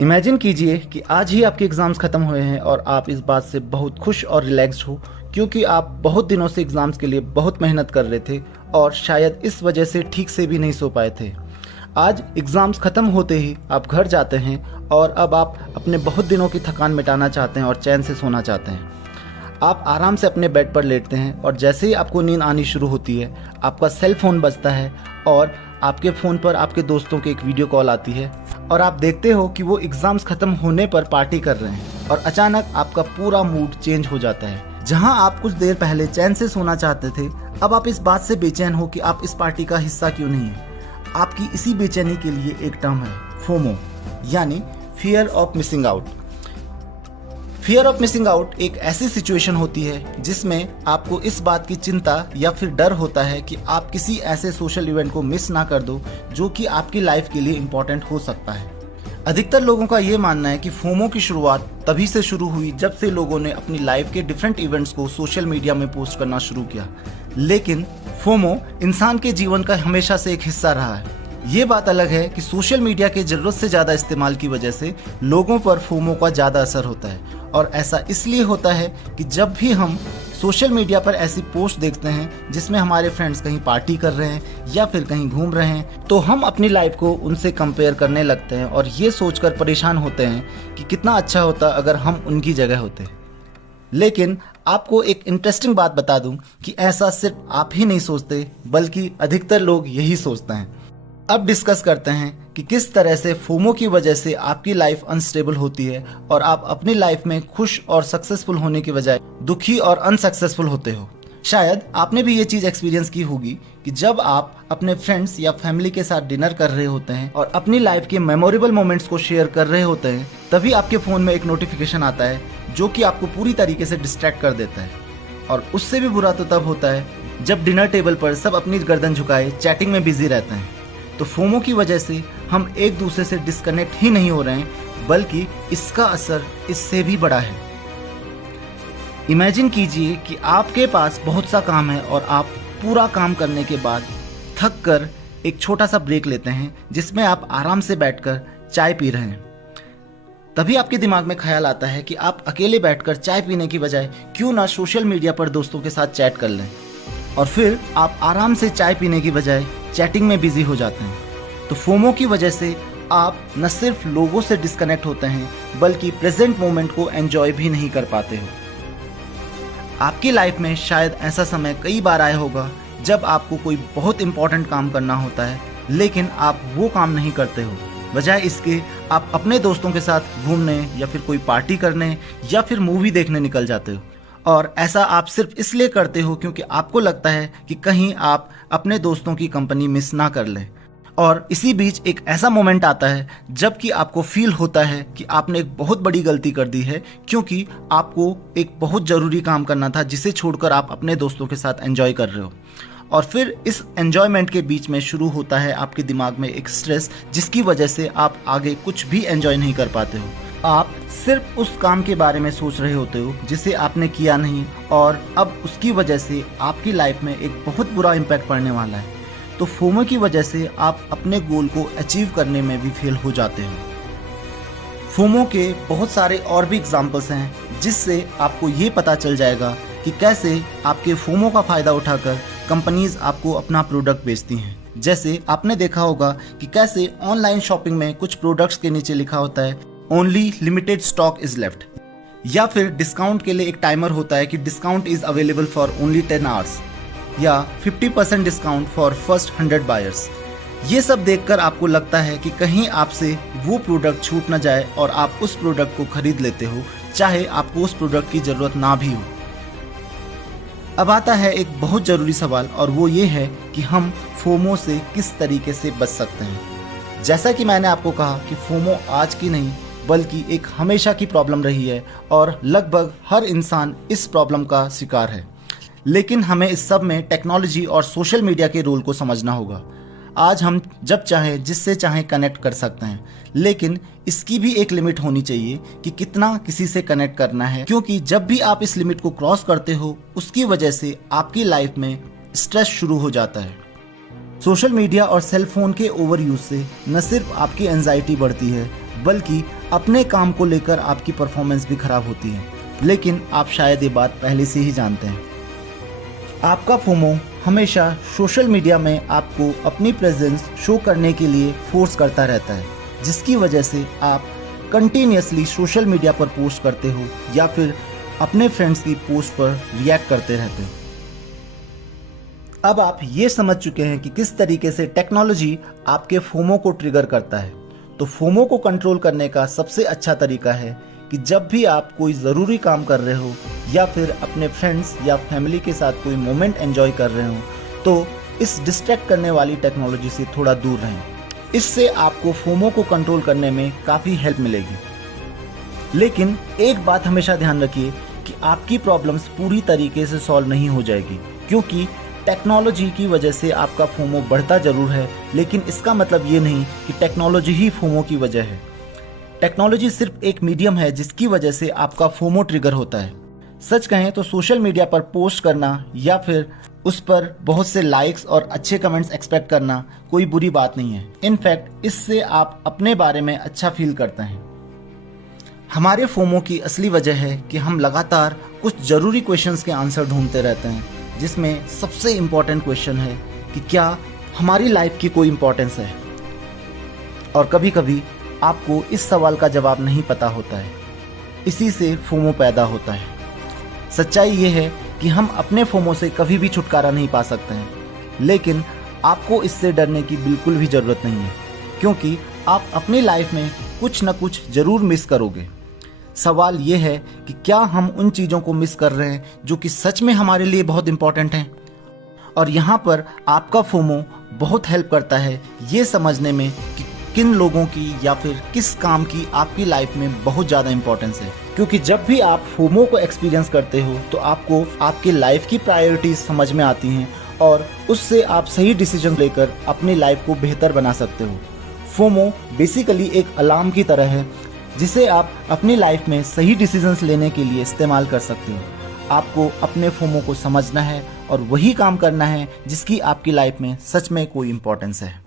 Imagine कीजिए कि आज ही आपके एग्ज़ाम्स ख़त्म हुए हैं और आप इस बात से बहुत खुश और रिलैक्स्ड हो क्योंकि आप बहुत दिनों से एग्ज़ाम्स के लिए बहुत मेहनत कर रहे थे और शायद इस वजह से ठीक से भी नहीं सो पाए थे। आज एग्ज़ाम्स ख़त्म होते ही आप घर जाते हैं और अब आप अपने बहुत दिनों की थकान मिटाना चाहते हैं और चैन से सोना चाहते हैं। आप आराम से अपने बेड पर लेटते हैं और जैसे ही आपको नींद आनी शुरू होती है आपका सेल फ़ोन बजता है और आपके फ़ोन पर आपके दोस्तों की एक वीडियो कॉल आती है और आप देखते हो कि वो एग्ज़ाम्स ख़त्म होने पर पार्टी कर रहे हैं और अचानक आपका पूरा मूड चेंज हो जाता है। जहां आप कुछ देर पहले चैन से सोना चाहते थे, अब आप इस बात से बेचैन हो कि आप इस पार्टी का हिस्सा क्यों नहीं है। आपकी इसी बेचैनी के लिए एक टर्म है फोमो, यानी fear of missing out. Fear of missing out एक ऐसी सिचुएशन होती है जिसमें आपको इस बात की चिंता या फिर डर होता है कि आप किसी ऐसे सोशल इवेंट को मिस ना कर दो जो कि आपकी लाइफ के लिए इम्पोर्टेंट हो सकता है। अधिकतर लोगों का ये मानना है कि फोमो की शुरुआत तभी से शुरू हुई जब से लोगों ने अपनी लाइफ के डिफरेंट इवेंट्स को सोशल मीडिया में पोस्ट करना शुरू किया। लेकिन फोमो इंसान के जीवन का हमेशा से एक हिस्सा रहा है। ये बात अलग है कि सोशल मीडिया के जरूरत से ज़्यादा इस्तेमाल की वजह से लोगों पर फोमो का ज़्यादा असर होता है और ऐसा इसलिए होता है कि जब भी हम सोशल मीडिया पर ऐसी पोस्ट देखते हैं जिसमें हमारे फ्रेंड्स कहीं पार्टी कर रहे हैं या फिर कहीं घूम रहे हैं तो हम अपनी लाइफ को उनसे कंपेयर करने लगते हैं और ये सोचकर परेशान होते हैं कि कितना अच्छा होता अगर हम उनकी जगह होते। लेकिन आपको एक इंटरेस्टिंग बात बता दूं कि ऐसा सिर्फ आप ही नहीं सोचते बल्कि अधिकतर लोग यही सोचते हैं। अब डिस्कस करते हैं कि किस तरह से फोमो की वजह से आपकी लाइफ अनस्टेबल होती है और आप अपनी लाइफ में खुश और सक्सेसफुल होने की बजाय दुखी और अनसक्सेसफुल होते हो। शायद आपने भी ये चीज़ एक्सपीरियंस की होगी कि जब आप अपने फ्रेंड्स या फैमिली के साथ डिनर कर रहे होते हैं और अपनी लाइफ के मेमोरेबल मोमेंट्स को शेयर कर रहे होते हैं तभी आपके फ़ोन में एक नोटिफिकेशन आता है जो कि आपको पूरी तरीके से डिस्ट्रैक्ट कर देता है। और उससे भी बुरा तो तब होता है जब डिनर टेबल पर सब अपनी गर्दन झुकाए चैटिंग में बिजी रहते हैं। तो फोमो की वजह से हम एक दूसरे से डिस्कनेक्ट ही नहीं हो रहे हैं बल्कि इसका असर इससे भी बड़ा है। इमेजिन कीजिए कि आपके पास बहुत सा काम है और आप पूरा काम करने के बाद थक कर एक छोटा सा ब्रेक लेते हैं जिसमें आप आराम से बैठकर चाय पी रहे हैं। तभी आपके दिमाग में ख्याल आता है कि आप अकेले बैठकर चाय पीने की बजाय क्यों ना सोशल मीडिया पर दोस्तों के साथ चैट कर लें और फिर आप आराम से चाय पीने की बजाय चैटिंग में बिजी हो जाते हैं। तो फोमो की वजह से आप न सिर्फ लोगों से डिस्कनेक्ट होते हैं बल्कि प्रेजेंट मोमेंट को एंजॉय भी नहीं कर पाते हो। आपकी लाइफ में शायद ऐसा समय कई बार आया होगा जब आपको कोई बहुत इंपॉर्टेंट काम करना होता है लेकिन आप वो काम नहीं करते हो। बजाय इसके आप अपने दोस्तों के साथ घूमने या फिर कोई पार्टी करने या फिर मूवी देखने निकल जाते हो और ऐसा आप सिर्फ इसलिए करते हो क्योंकि आपको लगता है कि कहीं आप अपने दोस्तों की कंपनी मिस ना कर लें। और इसी बीच एक ऐसा मोमेंट आता है जबकि आपको फील होता है कि आपने एक बहुत बड़ी गलती कर दी है क्योंकि आपको एक बहुत ज़रूरी काम करना था जिसे छोड़कर आप अपने दोस्तों के साथ एंजॉय कर रहे हो। और फिर इस एंजॉयमेंट के बीच में शुरू होता है आपके दिमाग में एक स्ट्रेस जिसकी वजह से आप आगे कुछ भी एंजॉय नहीं कर पाते हो। आप सिर्फ उस काम के बारे में सोच रहे होते हो जिसे आपने किया नहीं और अब उसकी वजह से आपकी लाइफ में एक बहुत बुरा इम्पैक्ट पड़ने वाला है। तो फोमो की वजह से आप अपने गोल को अचीव करने में भी फेल हो जाते हो। फोमो के बहुत सारे और भी एग्जाम्पल्स हैं जिससे आपको ये पता चल जाएगा कि कैसे आपके फोमो का फ़ायदा उठाकर कंपनीज आपको अपना प्रोडक्ट बेचती हैं। जैसे आपने देखा होगा कि कैसे ऑनलाइन शॉपिंग में कुछ प्रोडक्ट्स के नीचे लिखा होता है only limited stock is left, या फिर डिस्काउंट के लिए एक टाइमर होता है कि discount is available for only 10 hours, या 50% डिस्काउंट फॉर फर्स्ट 100 बायर्स। ये सब देखकर आपको लगता है कि कहीं आपसे वो प्रोडक्ट छूट न जाए और आप उस प्रोडक्ट को खरीद लेते हो चाहे आपको उस प्रोडक्ट की ज़रूरत ना भी हो। अब आता है एक बहुत ज़रूरी सवाल और वो ये है कि हम फोमो से किस तरीके से बच सकते हैं। जैसा कि मैंने आपको कहा कि फोमो आज की नहीं बल्कि एक हमेशा की प्रॉब्लम रही है और लगभग हर इंसान इस प्रॉब्लम का शिकार है। लेकिन हमें इस सब में टेक्नोलॉजी और सोशल मीडिया के रोल को समझना होगा। आज हम जब चाहें जिससे चाहें कनेक्ट कर सकते हैं, लेकिन इसकी भी एक लिमिट होनी चाहिए कि कितना किसी से कनेक्ट करना है, क्योंकि जब भी आप इस लिमिट को क्रॉस करते हो उसकी वजह से आपकी लाइफ में स्ट्रेस शुरू हो जाता है। सोशल मीडिया और सेल फोन के ओवर यूज से न सिर्फ आपकी एंजाइटी बढ़ती है बल्कि अपने काम को लेकर आपकी परफॉर्मेंस भी खराब होती है, लेकिन आप शायद ये बात पहले से ही जानते हैं। आपका फोमो हमेशा सोशल मीडिया में आपको अपनी प्रेजेंस शो करने के लिए फोर्स करता रहता है, जिसकी वजह से आप कंटिन्यूअसली सोशल मीडिया पर पोस्ट करते हो या फिर अपने फ्रेंड्स की पोस्ट पर रिएक्ट करते रहते हो। अब आप ये समझ चुके हैं कि किस तरीके से टेक्नोलॉजी आपके फोमो को ट्रिगर करता है। तो फोमो को कंट्रोल करने का सबसे अच्छा तरीका है कि जब भी आप कोई ज़रूरी काम कर रहे हो या फिर अपने फ्रेंड्स या फैमिली के साथ कोई मोमेंट एंजॉय कर रहे हो, तो इस डिस्ट्रैक्ट करने वाली टेक्नोलॉजी से थोड़ा दूर रहें। इससे आपको फोमो को कंट्रोल करने में काफ़ी हेल्प मिलेगी। लेकिन एक बात हमेशा ध्यान रखिए कि आपकी प्रॉब्लम्स पूरी तरीके से सॉल्व नहीं हो जाएगी, क्योंकि टेक्नोलॉजी की वजह से आपका फोमो बढ़ता जरूर है, लेकिन इसका मतलब ये नहीं कि टेक्नोलॉजी ही फोमो की वजह है। टेक्नोलॉजी सिर्फ एक मीडियम है जिसकी वजह से आपका फोमो ट्रिगर होता है। सच कहें तो सोशल मीडिया पर पोस्ट करना या फिर उस पर बहुत से लाइक्स और अच्छे कमेंट्स एक्सपेक्ट करना कोई बुरी बात नहीं है। इनफैक्ट इससे आप अपने बारे में अच्छा फील करते हैं। हमारे फोमो की असली वजह है कि हम लगातार कुछ जरूरी क्वेश्चंस के आंसर ढूंढते रहते हैं, जिसमें सबसे इम्पोर्टेंट क्वेश्चन है कि क्या हमारी लाइफ की कोई इम्पोर्टेंस है। और कभी कभी आपको इस सवाल का जवाब नहीं पता होता है, इसी से फोमो पैदा होता है। सच्चाई ये है कि हम अपने फोमो से कभी भी छुटकारा नहीं पा सकते हैं, लेकिन आपको इससे डरने की बिल्कुल भी ज़रूरत नहीं है, क्योंकि आप अपनी लाइफ में कुछ न कुछ ज़रूर मिस करोगे। सवाल ये है कि क्या हम उन चीज़ों को मिस कर रहे हैं जो कि सच में हमारे लिए बहुत इंपॉर्टेंट हैं। और यहाँ पर आपका फोमो बहुत हेल्प करता है ये समझने में कि किन लोगों की या फिर किस काम की आपकी लाइफ में बहुत ज़्यादा इंपॉर्टेंस है। क्योंकि जब भी आप फोमो को एक्सपीरियंस करते हो तो आपको आपकी लाइफ की प्रायोरिटीज समझ में आती हैं और उससे आप सही डिसीजन लेकर अपनी लाइफ को बेहतर बना सकते हो। फोमो बेसिकली एक अलार्म की तरह है जिसे आप अपनी लाइफ में सही डिसीजंस लेने के लिए इस्तेमाल कर सकते हो। आपको अपने फोमो को समझना है और वही काम करना है जिसकी आपकी लाइफ में सच में कोई इंपॉर्टेंस है।